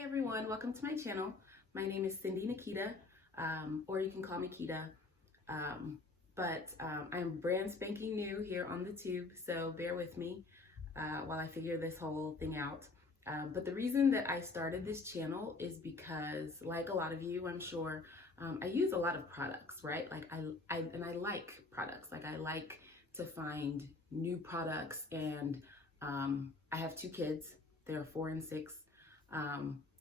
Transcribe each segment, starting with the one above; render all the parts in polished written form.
Hi everyone, welcome to my channel. My name is Cindy Nikita, or you can call me Kita. I'm brand spanking new here on the tube, so bear with me while I figure this whole thing out. But the reason that I started this channel is because, like a lot of you, I'm sure, I use a lot of products, right? Like I like products. Like I like to find new products, and I have two kids. They're 4 and 6.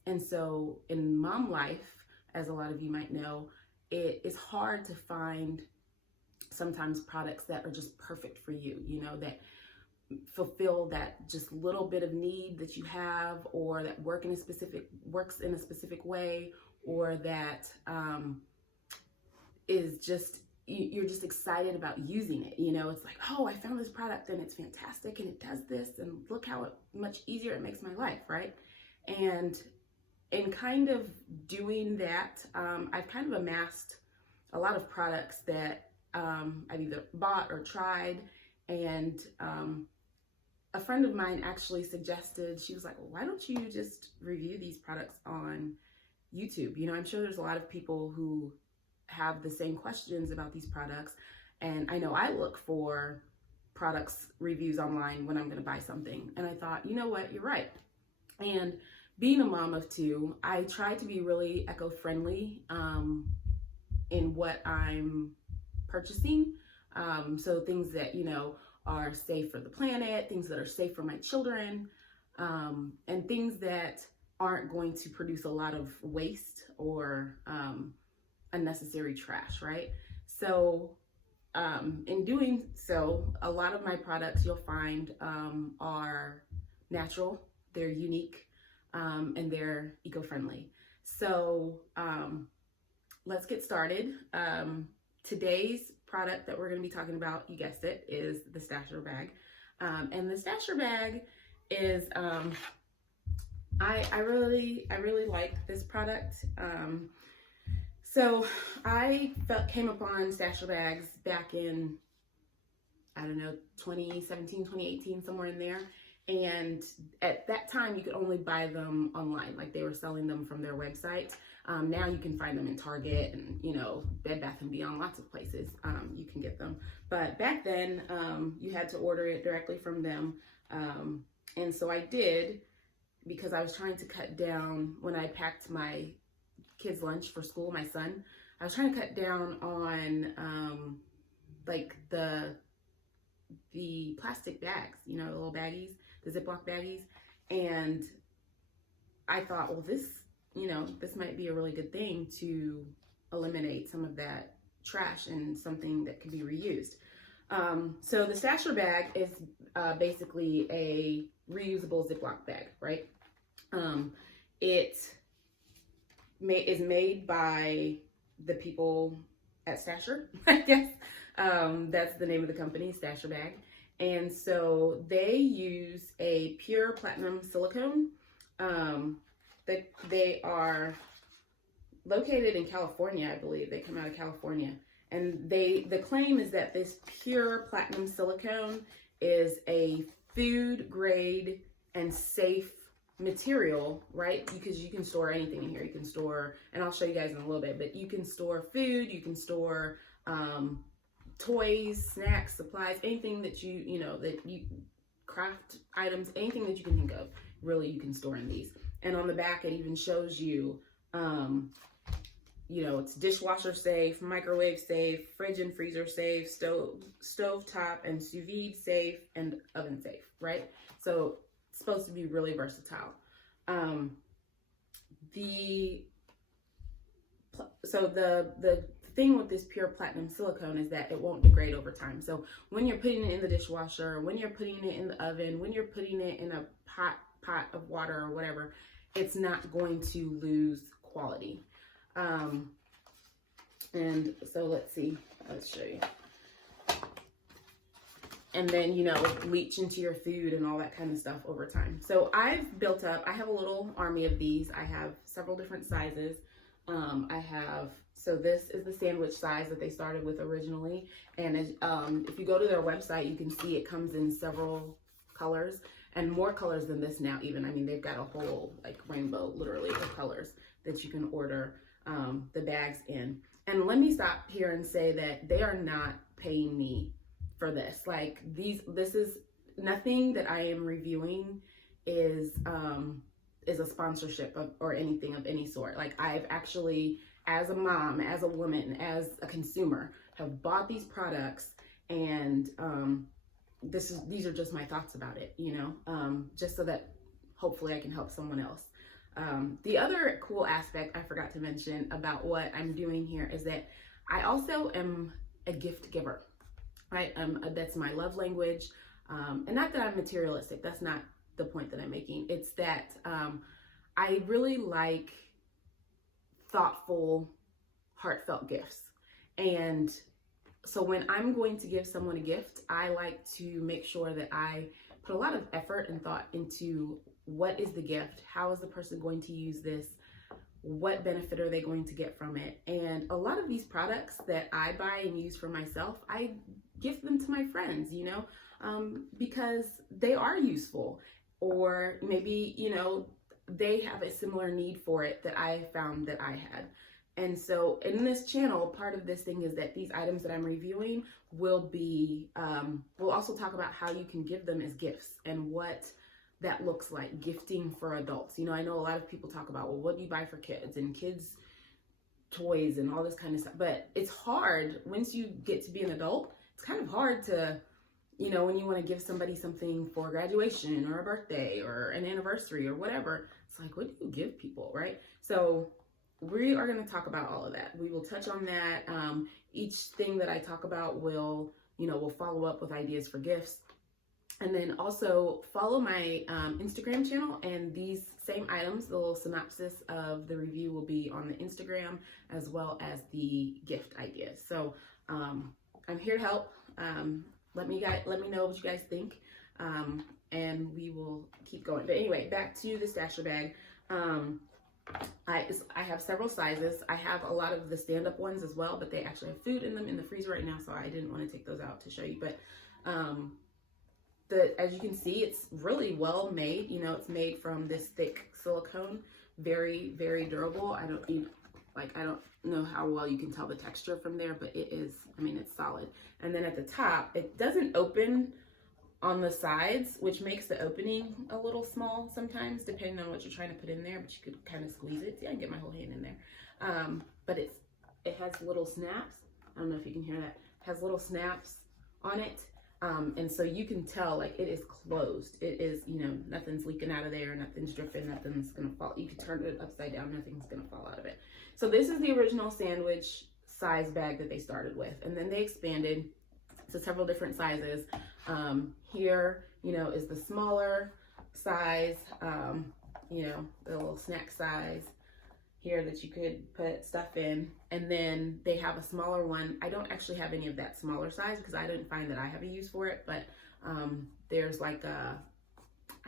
And so in mom life, as a lot of you might know, it is hard to find sometimes products that are just perfect for you, you know, that fulfill that just little bit of need that you have, or that works in a specific way, or that is just, you're just excited about using it. You know, it's like, oh, I found this product and it's fantastic and it does this, and look how much easier it makes my life, right? And in kind of doing that, I've kind of amassed a lot of products that I've either bought or tried. And a friend of mine actually suggested, she was like, well, why don't you just review these products on YouTube? You know, I'm sure there's a lot of people who have the same questions about these products. And I know I look for products reviews online when I'm going to buy something. And I thought, you know what, you're right. And being a mom of 2, I try to be really eco-friendly in what I'm purchasing. So things that, you know, are safe for the planet, things that are safe for my children, and things that aren't going to produce a lot of waste or unnecessary trash, right? So in doing so, a lot of my products you'll find are natural, they're unique, and they're eco-friendly. So let's get started. Today's product that we're going to be talking about, you guessed it, is the Stasher bag. And the Stasher bag is, I really like this product. So I came upon Stasher bags back in, I don't know, 2017, 2018, somewhere in there. And at that time, you could only buy them online, like they were selling them from their website. Now you can find them in Target and, you know, Bed Bath & Beyond, lots of places you can get them. But back then, you had to order it directly from them. And so I did, because I was trying to cut down, when I packed my kids' lunch for school, my son, I was trying to cut down on like the plastic bags, you know, the little baggies, the Ziploc baggies. And I thought, well, this, you know, this might be a really good thing to eliminate some of that trash and something that can be reused. So the Stasher bag is basically a reusable Ziploc bag, right? It is made by the people at Stasher, I guess. That's the name of the company, Stasher bag. And so they use a pure platinum silicone. They are located in California, I believe. They come out of California. And the claim is that this pure platinum silicone is a food grade and safe material, right? Because you can store anything in here. You can store, and I'll show you guys in a little bit, but you can store food, you can store toys, snacks, supplies, anything that you craft items, anything that you can think of, really you can store in these. And on the back, it even shows you, you know, it's dishwasher safe, microwave safe, fridge and freezer safe, stove top and sous vide safe, and oven safe, right? So it's supposed to be really versatile. The thing with this pure platinum silicone is that it won't degrade over time. So when you're putting it in the dishwasher, when you're putting it in the oven, when you're putting it in a pot of water or whatever, it's not going to lose quality. And so let's see, let's show you. And then, you know, leach into your food and all that kind of stuff over time. So I've built up, I have a little army of these. I have several different sizes. So this is the sandwich size that they started with originally. And if you go to their website, you can see it comes in several colors. and more colors than this now even. I mean, they've got a whole like rainbow literally of colors that you can order the bags in. And let me stop here and say that they are not paying me for this. Like this is nothing that I am reviewing is a sponsorship or anything of any sort. Like I've actually, as a mom, as a woman, as a consumer, have bought these products, and these are just my thoughts about it, you know, just so that hopefully I can help someone else. The other cool aspect I forgot to mention about what I'm doing here is that I also am a gift giver, right? That's my love language. And not that I'm materialistic, that's not the point that I'm making. It's that I really like thoughtful, heartfelt gifts. And so when I'm going to give someone a gift, I like to make sure that I put a lot of effort and thought into what is the gift, how is the person going to use this, what benefit are they going to get from it. And a lot of these products that I buy and use for myself, I gift them to my friends, you know, because they are useful, or maybe, you know, they have a similar need for it that I found that I had. And so in this channel, part of this thing is that these items that I'm reviewing will be, we'll also talk about how you can give them as gifts and what that looks like, gifting for adults. You know, I know a lot of people talk about, well, what do you buy for kids and kids toys and all this kind of stuff, but it's hard once you get to be an adult. It's kind of hard to, you know, when you want to give somebody something for graduation or a birthday or an anniversary or whatever, it's like, what do you give people, right? So we are going to talk about all of that. We will touch on that. Each thing that I talk about will, you know, we'll follow up with ideas for gifts. And then also follow my Instagram channel, and these same items, the little synopsis of the review will be on the Instagram as well as the gift ideas. So I'm here to help. Let me know what you guys think, and we will keep going. But anyway, back to the stasher bag. I have several sizes. I have a lot of the stand-up ones as well, but they actually have food in them in the freezer right now, so I didn't want to take those out to show you. But as you can see, it's really well made. You know, it's made from this thick silicone, very, very durable. I don't know how well you can tell the texture from there, but it is, I mean, it's solid. And then at the top, it doesn't open on the sides, which makes the opening a little small sometimes, depending on what you're trying to put in there, but you could kind of squeeze it. See, I can get my whole hand in there. But it has little snaps. I don't know if you can hear that. It has little snaps on it. And so you can tell, like, it is closed. It is, you know, nothing's leaking out of there, nothing's dripping, nothing's gonna fall. You could turn it upside down, nothing's gonna fall out of it. So this is the original sandwich size bag that they started with, and then they expanded to several different sizes. Here, you know, is the smaller size, you know, the little snack size here that you could put stuff in. And then they have a smaller one. I don't actually have any of that smaller size because I didn't find that I have a use for it, but there's like I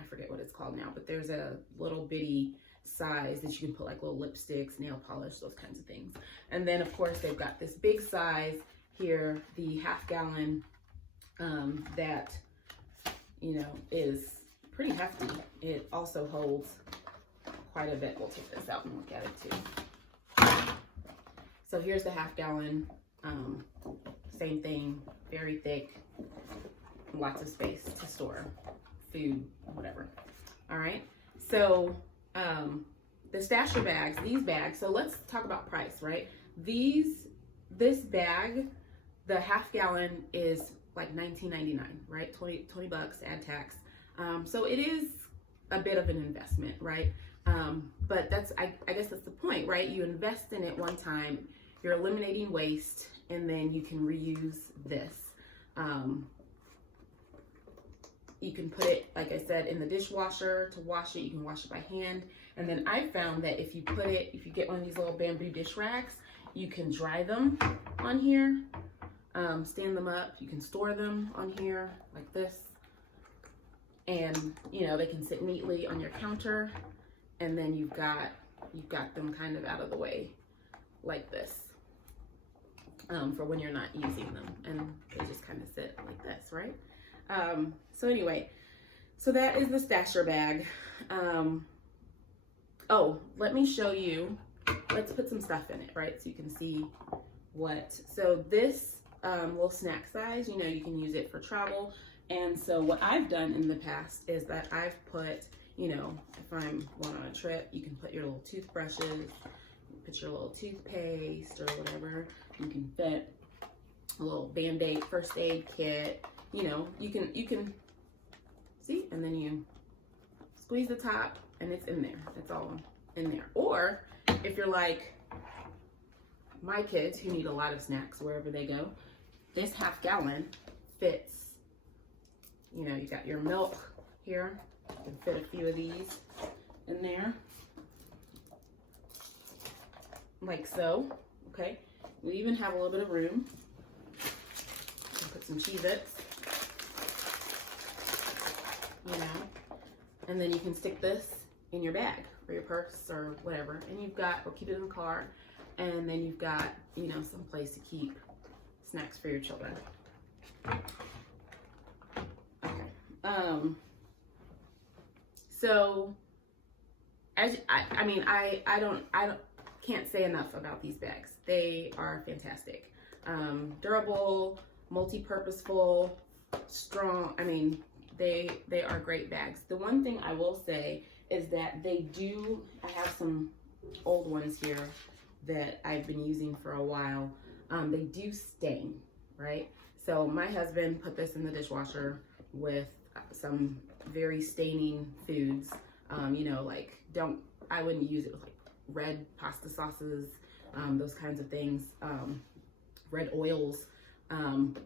forget what it's called now, but there's a little bitty size that you can put like little lipsticks, nail polish, those kinds of things. And then of course they've got this big size here, the half-gallon, that, you know, is pretty hefty. It also holds quite a bit. We'll take this out and look at it too. So here's the half-gallon, same thing, very thick, lots of space to store food, whatever. All right, so the stasher bags, these bags, so let's talk about price, right? This bag, the half-gallon is like $19.99, right? 20 bucks, add tax. So it is a bit of an investment, right? But that's, I guess that's the point, right? You invest in it one time, you're eliminating waste, and then you can reuse this. You can put it, like I said, in the dishwasher to wash it. You can wash it by hand. And then I found that if you get one of these little bamboo dish racks, you can dry them on here, stand them up. You can store them on here like this. And, you know, they can sit neatly on your counter. And then you've got them kind of out of the way like this, for when you're not using them. And they just kind of sit like this, right? So anyway, So that is the stasher bag. Oh, let me show you. Let's put some stuff in it, right? So you can see what. So this little snack size, you know, you can use it for travel. And so what I've done in the past is that I've put, you know, if I'm going on a trip, you can put your little toothbrushes, put your little toothpaste or whatever. You can fit a little Band-Aid first aid kit. You know, you can see, and then you squeeze the top and it's in there. It's all in there. Or if you're like my kids who need a lot of snacks wherever they go, this half gallon fits. You know, you got your milk here. You can fit a few of these in there. Like so, okay? We even have a little bit of room. Put some Cheez-Its, you know, and then you can stick this in your bag or your purse or whatever, and you've got, or keep it in the car, and then you've got, you know, some place to keep snacks for your children. Okay. So as I don't can't say enough about these bags. They are fantastic. Durable, multi-purposeful, strong. I mean, they are great bags. The one thing I will say is that they do, I have some old ones here that I've been using for a while. They do stain, right? So my husband put this in the dishwasher with some very staining foods. You know, like I wouldn't use it with like red pasta sauces, those kinds of things, red oils,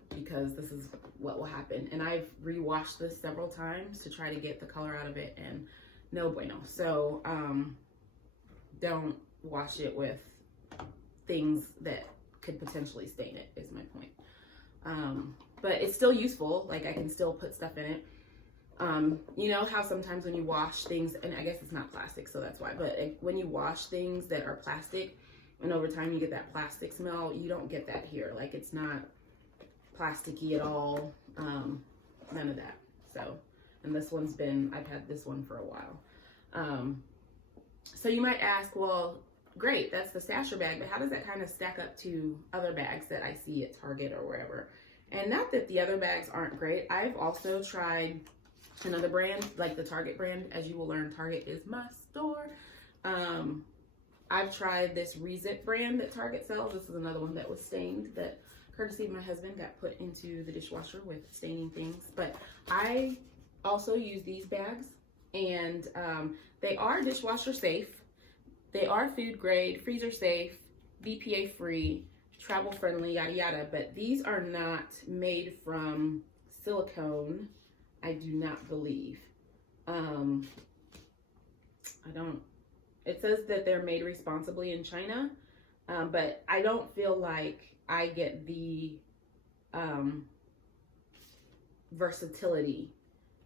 because this is what will happen. And I've rewashed this several times to try to get the color out of it, and no bueno. So don't wash it with things that could potentially stain it, is my point. But it's still useful. Like, I can still put stuff in it. You know how sometimes when you wash things, and I guess it's not plastic, so that's why, but when you wash things that are plastic and over time you get that plastic smell, you don't get that here. Like, it's not plasticky at all, none of that. So, and this one's been, I've had this one for a while. So you might ask, well, great, that's the stasher bag, but how does that kind of stack up to other bags that I see at Target or wherever? And not that the other bags aren't great. I've also tried another brand, like the Target brand. As you will learn, Target is my store. I've tried this Rezip brand that Target sells. This is another one that was stained, that courtesy of my husband got put into the dishwasher with staining things. But I also use these bags, and they are dishwasher safe. They are food grade, freezer safe, BPA free, travel friendly, yada yada. But these are not made from silicone, I do not believe. It says that they're made responsibly in China, but I don't feel like I get the versatility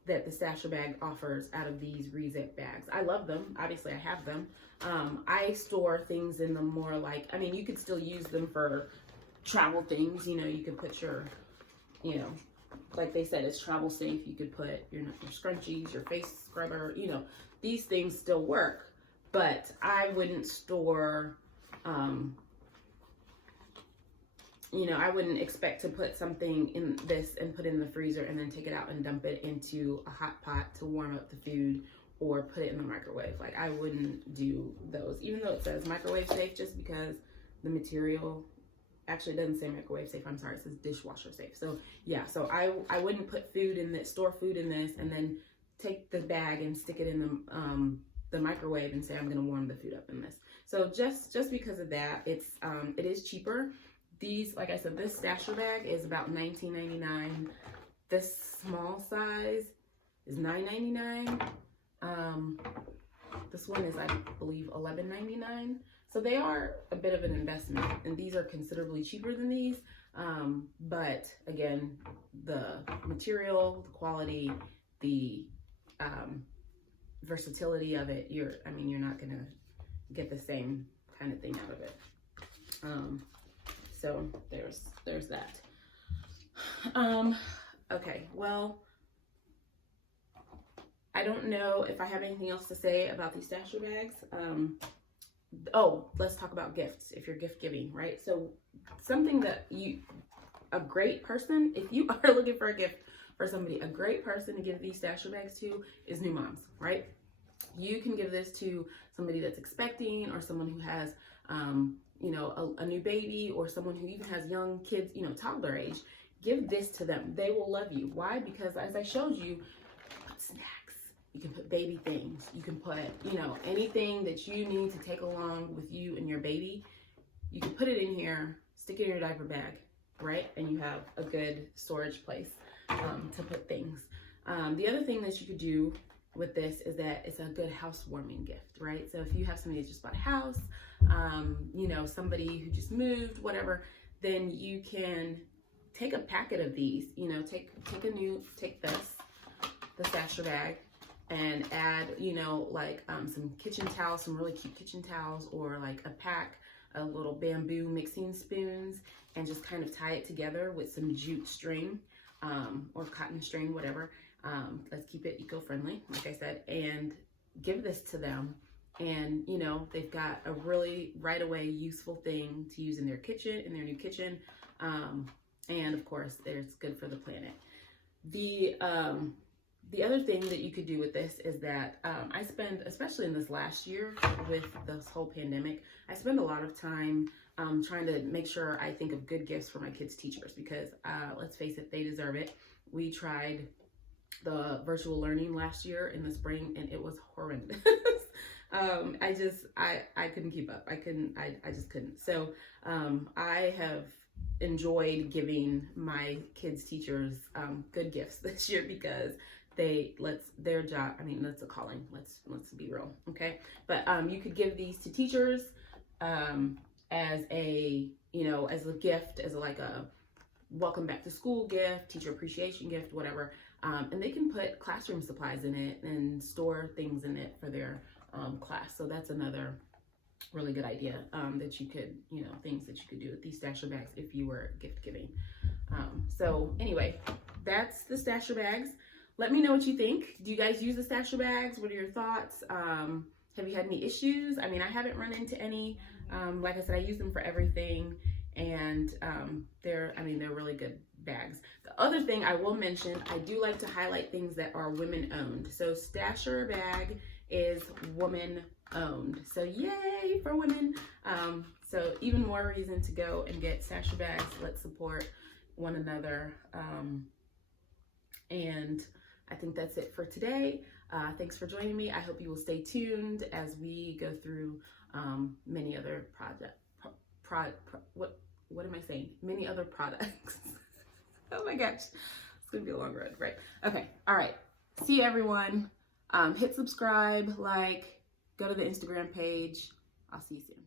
that the stasher bag offers out of these Rezip bags. I love them. Obviously, I have them. I store things in them more like, I mean, you could still use them for travel things. You know, you could put your, you know, like they said, it's travel safe. You could put your scrunchies, your face scrubber, you know, these things still work. But I wouldn't store, you know, I wouldn't expect to put something in this and put it in the freezer and then take it out and dump it into a hot pot to warm up the food or put it in the microwave. Like, I wouldn't do those, even though it says microwave safe, just because the material, actually it doesn't say microwave safe, I'm sorry, it says dishwasher safe. So yeah, so I wouldn't put food in this, store food in this, and then take the bag and stick it in the microwave and say I'm gonna warm the food up in this. So just because of that, it is cheaper. These, like I said, this stasher bag is about $19.99. This small size is $9.99. This one is, I believe, $11.99. So they are a bit of an investment, and these are considerably cheaper than these. But again, the material, the quality, the versatility of it, you're not gonna get the same kind of thing out of it. So there's that. Okay, well, I don't know if I have anything else to say about these stasher bags. Oh, let's talk about gifts if you're gift giving, right? So something that a great person, if you are looking for a gift for somebody, a great person to give these stasher bags to is new moms, right? You can give this to somebody that's expecting, or someone who has, you know, a new baby, or someone who even has young kids, you know, toddler age. Give this to them. They will love you. Why? Because as I showed you, put snacks. You can put baby things. You can put, you know, anything that you need to take along with you and your baby. You can put it in here, stick it in your diaper bag, right? And you have a good storage place to put things. The other thing that you could do with this is that it's a good housewarming gift, right? So if you have somebody that just bought a house, you know, somebody who just moved, whatever, then you can take a packet of these, you know, take this, the stasher bag, and add, you know, like some kitchen towels, some really cute kitchen towels, or like a pack of little bamboo mixing spoons, and just kind of tie it together with some jute string, or cotton string, whatever. Let's keep it eco-friendly, like I said, and give this to them. And, you know, they've got a really right away useful thing to use in their kitchen, in their new kitchen. And of course, it's good for the planet. The other thing that you could do with this is that I spend, especially in this last year with this whole pandemic, I spend a lot of time trying to make sure I think of good gifts for my kids' teachers, because let's face it, they deserve it. We tried the virtual learning last year in the spring, and it was horrendous. I couldn't keep up. I just couldn't. So I have enjoyed giving my kids' teachers good gifts this year, because their job, I mean, that's a calling. Let's be real, okay? But you could give these to teachers as a, you know, as a gift, as like a welcome back to school gift, teacher appreciation gift, whatever. And they can put classroom supplies in it and store things in it for their class. So that's another really good idea that you could, you know, things that you could do with these stasher bags if you were gift giving. So anyway, that's the stasher bags. Let me know what you think. Do you guys use the stasher bags? What are your thoughts? Have you had any issues? I mean, I haven't run into any. Like I said, I use them for everything, and they're really good bags. The other thing I will mention, I do like to highlight things that are women owned. So stasher bag is woman owned. So yay for women. So even more reason to go and get stasher bags. Let's support one another. And I think that's it for today. Thanks for joining me. I hope you will stay tuned as we go through many other many other products. Oh my gosh, it's gonna be a long road, right? Okay, all right. See you, everyone. Hit subscribe, like, go to the Instagram page. I'll see you soon.